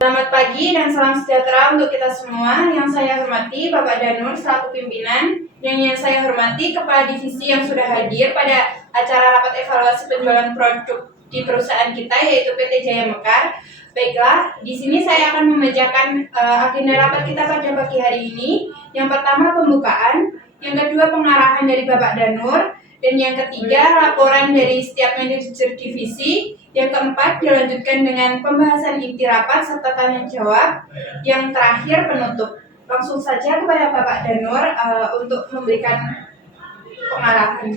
Selamat pagi dan salam sejahtera untuk kita semua. Yang saya hormati Bapak Danur selaku pimpinan, yang saya hormati Kepala Divisi yang sudah hadir pada acara rapat evaluasi penjualan produk di perusahaan kita yaitu PT Jaya Mekar. Baiklah, di sini saya akan membacakan agenda rapat kita pada pagi hari ini. Yang pertama pembukaan, yang kedua pengarahan dari Bapak Danur, dan yang ketiga laporan dari setiap manajer divisi. Yang keempat dilanjutkan dengan pembahasan inti rapat serta tanya jawab. Yang terakhir penutup. Langsung saja kepada Bapak Danur untuk memberikan pengarahan.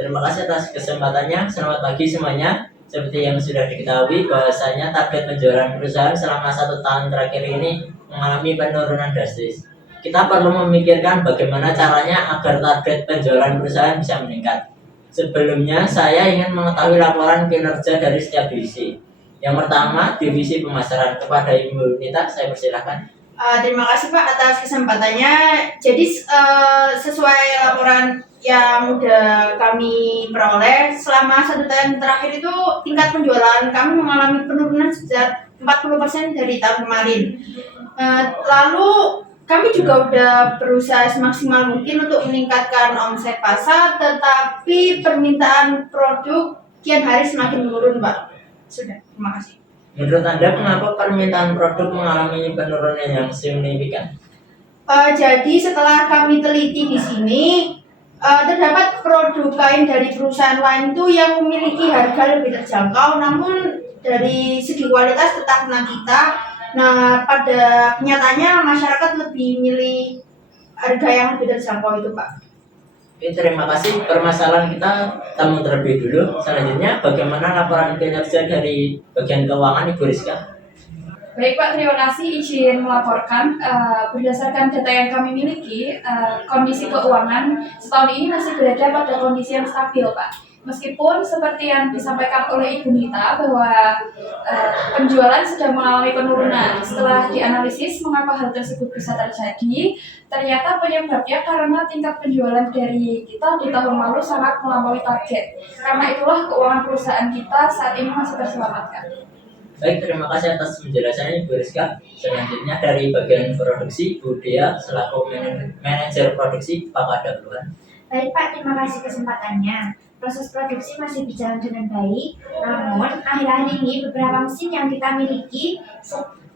Terima kasih atas kesempatannya. Selamat pagi semuanya. Seperti yang sudah diketahui bahwasanya target penjualan perusahaan selama 1 tahun terakhir ini mengalami penurunan drastis. Kita perlu memikirkan bagaimana caranya agar target penjualan perusahaan bisa meningkat. Sebelumnya, saya ingin mengetahui laporan kinerja dari setiap divisi. Yang pertama, divisi pemasaran. Kepada Ibu Nita, saya persilahkan. Terima kasih Pak atas kesempatannya. Jadi sesuai laporan yang sudah kami peroleh, selama 1 tahun terakhir itu tingkat penjualan kami mengalami penurunan sebesar 40% dari tahun kemarin. Lalu kami juga sudah berusaha semaksimal mungkin untuk meningkatkan omset pasar, tetapi permintaan produk kian hari semakin menurun, Pak. Sudah, terima kasih. Menurut Anda, kenapa permintaan produk mengalami penurunan yang signifikan? Jadi setelah kami teliti di sini, terdapat produk kain dari perusahaan lain itu yang memiliki harga lebih terjangkau, namun dari segi kualitas tetap menang kita. Nah, pada kenyataannya masyarakat lebih milih harga yang lebih terjangkau itu, Pak. Oke, terima kasih. Permasalahan kita temu terlebih dulu. Selanjutnya, bagaimana laporan kinerja dari bagian keuangan Ibu Rizka? Baik Pak, terima kasih izin melaporkan. Berdasarkan data yang kami miliki, kondisi keuangan setahun ini masih berada pada kondisi yang stabil Pak. Meskipun seperti yang disampaikan oleh Ibu Nita bahwa penjualan sedang mengalami penurunan. Setelah dianalisis mengapa hal tersebut bisa terjadi, ternyata penyebabnya karena tingkat penjualan dari kita di tahun lalu sangat melampaui target. Karena itulah keuangan perusahaan kita saat ini masih terselamatkan. Baik, terima kasih atas penjelasannya Ibu Rizka. Selanjutnya dari bagian produksi, Bu Dea selaku manajer produksi, apakah ada keluhan? Baik Pak, terima kasih kesempatannya. Proses produksi masih berjalan dengan baik, namun akhir-akhir ini beberapa mesin yang kita miliki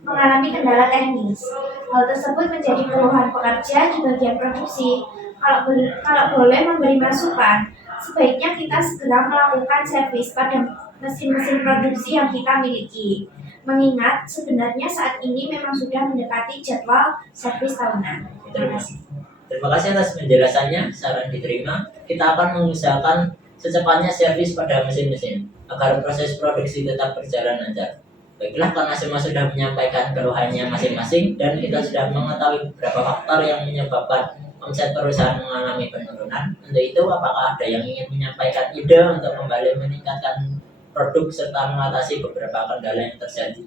mengalami kendala teknis. Hal tersebut menjadi keluhan pekerja di bagian produksi. Kalau boleh memberi masukan, sebaiknya kita segera melakukan servis pada mesin-mesin produksi yang kita miliki. Mengingat sebenarnya saat ini memang sudah mendekati jadwal servis tahunan. Terima kasih. Terima kasih atas penjelasannya, saran diterima. Kita akan mengusahakan secepatnya servis pada mesin-mesin agar proses produksi tetap berjalan lancar. Baiklah, karena semua sudah menyampaikan keluhannya masing-masing dan kita sudah mengetahui beberapa faktor yang menyebabkan omset perusahaan mengalami penurunan. Untuk itu, apakah ada yang ingin menyampaikan ide untuk kembali meningkatkan produk serta mengatasi beberapa kendala yang terjadi?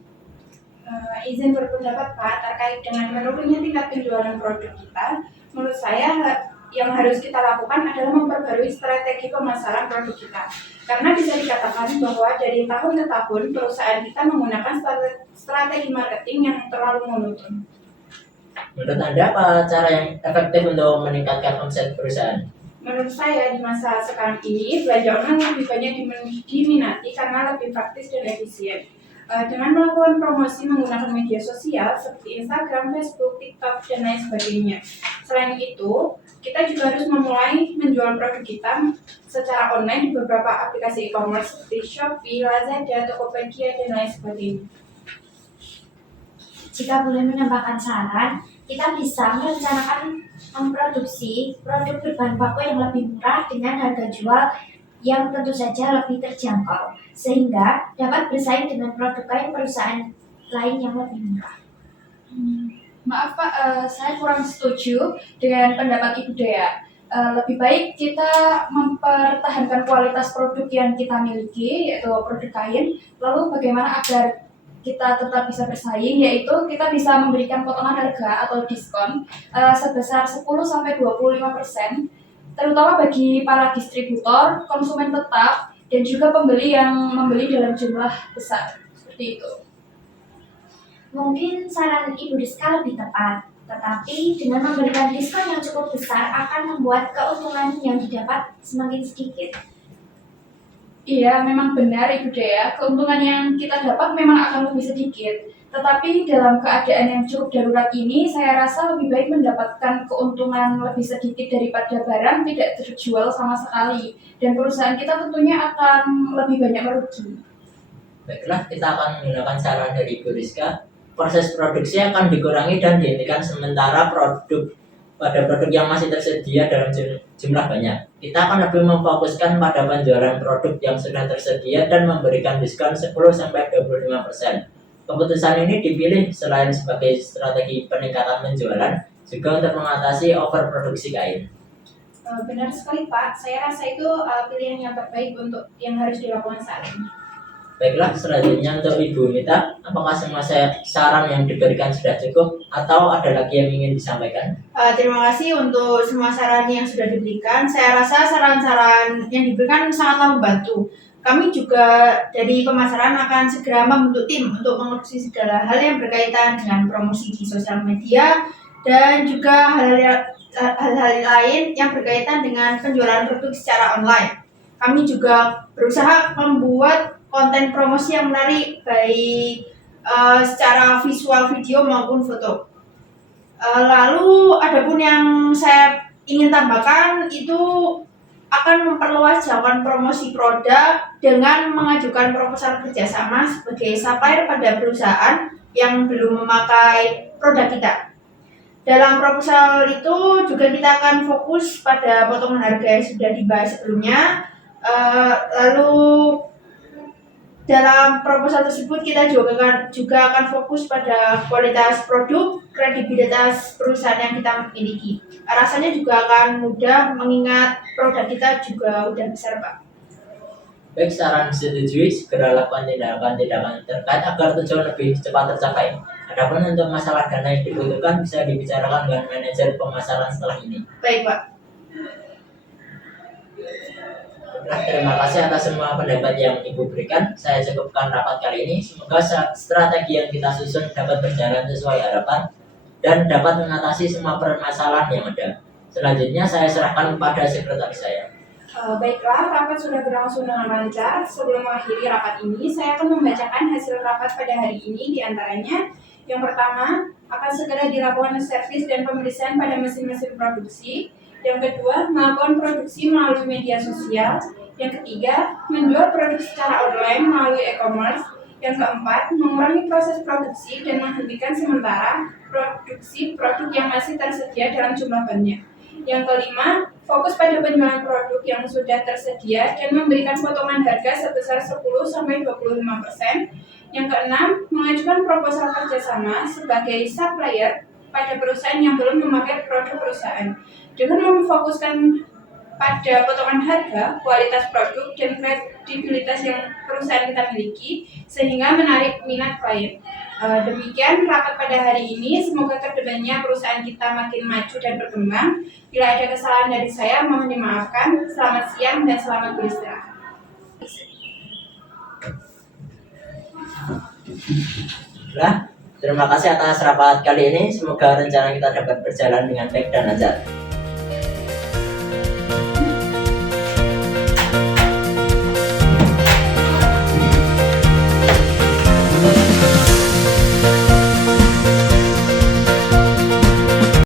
Izin berpendapat Pak terkait dengan menurunnya tingkat penjualan produk kita. Menurut saya yang harus kita lakukan adalah memperbarui strategi pemasaran produk kita. Karena bisa dikatakan bahwa dari tahun ke tahun perusahaan kita menggunakan strategi marketing yang terlalu monoton. Menurut Anda, apa cara yang efektif untuk meningkatkan omset perusahaan? Menurut saya di masa sekarang ini belanja online lebih banyak diminati karena lebih praktis dan efisien. Dengan melakukan promosi menggunakan media sosial seperti Instagram, Facebook, TikTok, dan lain sebagainya. Selain itu, kita juga harus memulai menjual produk kita secara online di beberapa aplikasi e-commerce seperti Shopee, Lazada, Tokopedia, dan lain sebagainya. Jika boleh menambahkan saran, kita bisa merencanakan memproduksi produk berbahan baku yang lebih murah dengan harga jual yang tentu saja lebih terjangkau, sehingga dapat bersaing dengan produk lain perusahaan lain yang lebih murah. Maaf Pak, saya kurang setuju dengan pendapat Ibu Dea. Lebih baik kita mempertahankan kualitas produk yang kita miliki, yaitu produk kain. Lalu bagaimana agar kita tetap bisa bersaing, yaitu kita bisa memberikan potongan harga atau diskon sebesar 10-25%, terutama bagi para distributor, konsumen tetap, dan juga pembeli yang membeli dalam jumlah besar. Seperti itu. Mungkin saran Ibu Rizka lebih tepat, tetapi dengan memberikan diskon yang cukup besar akan membuat keuntungan yang didapat semakin sedikit. Iya, memang benar Ibu Dea. Keuntungan yang kita dapat memang akan lebih sedikit. Tetapi dalam keadaan yang cukup darurat ini, saya rasa lebih baik mendapatkan keuntungan lebih sedikit daripada barang tidak terjual sama sekali. Dan perusahaan kita tentunya akan lebih banyak merugi. Baiklah, kita akan menggunakan saran dari Ibu Rizka. Proses produksi akan dikurangi dan dihentikan sementara pada produk yang masih tersedia dalam jumlah banyak. Kita akan lebih memfokuskan pada penjualan produk yang sudah tersedia dan memberikan diskon 10-25%. Keputusan ini dipilih selain sebagai strategi peningkatan penjualan, juga untuk mengatasi overproduksi kain. Benar sekali Pak, saya rasa itu pilihan yang terbaik untuk yang harus dilakukan saat ini. Baiklah, selanjutnya untuk Ibu Nita, apakah semua saran yang diberikan sudah cukup atau ada lagi yang ingin disampaikan? Terima kasih untuk semua saran yang sudah diberikan. Saya rasa saran-saran yang diberikan sangatlah membantu. Kami juga dari pemasaran akan segera membentuk tim untuk mengurusi segala hal yang berkaitan dengan promosi di sosial media dan juga hal-hal lain yang berkaitan dengan penjualan produk secara online. Kami juga berusaha membuat konten promosi yang menarik baik secara visual, video maupun foto. Lalu adapun yang saya ingin tambahkan itu akan memperluas jangkauan promosi produk dengan mengajukan proposal kerjasama sebagai supplier pada perusahaan yang belum memakai produk kita. Dalam proposal itu juga kita akan fokus pada potongan harga yang sudah dibahas sebelumnya. Lalu dalam proposal tersebut kita juga akan fokus pada kualitas produk, kredibilitas perusahaan yang kita miliki. Rasanya juga akan mudah mengingat produk kita juga udah besar Pak. Baik, saran disetujui, segera lakukan tindakan-tindakan terkait agar tujuan lebih cepat tercapai. Adapun untuk masalah dana yang dibutuhkan bisa dibicarakan dengan manajer pemasaran setelah ini. Baik Pak. Terima kasih atas semua pendapat yang Ibu berikan. Saya cukupkan rapat kali ini. Semoga strategi yang kita susun dapat berjalan sesuai harapan dan dapat mengatasi semua permasalahan yang ada. Selanjutnya saya serahkan kepada sekretaris saya. Baiklah, rapat sudah berlangsung dengan lancar. Sebelum mengakhiri rapat ini, saya akan membacakan hasil rapat pada hari ini. Di antaranya, yang pertama, akan segera dilakukan servis dan pemeriksaan pada mesin-mesin produksi. Yang kedua, melakukan produksi melalui media sosial. Yang ketiga, menjual produk secara online melalui e-commerce. Yang keempat, mengurangi proses produksi dan menghentikan sementara produksi produk yang masih tersedia dalam jumlah banyak. Yang kelima, fokus pada penjualan produk yang sudah tersedia dan memberikan potongan harga sebesar 10-25%. Yang keenam, mengajukan proposal kerjasama sebagai supplier pada perusahaan yang belum memakai produk perusahaan. Dengan memfokuskan pada potongan harga, kualitas produk, dan kredibilitas yang perusahaan kita miliki, sehingga menarik minat klien. Demikian rapat pada hari ini. Semoga kedepannya perusahaan kita makin maju dan berkembang. Bila ada kesalahan dari saya, mohon dimaafkan. Selamat siang dan selamat beristirahat. Terima kasih atas rapat kali ini. Semoga rencana kita dapat berjalan dengan baik dan lancar.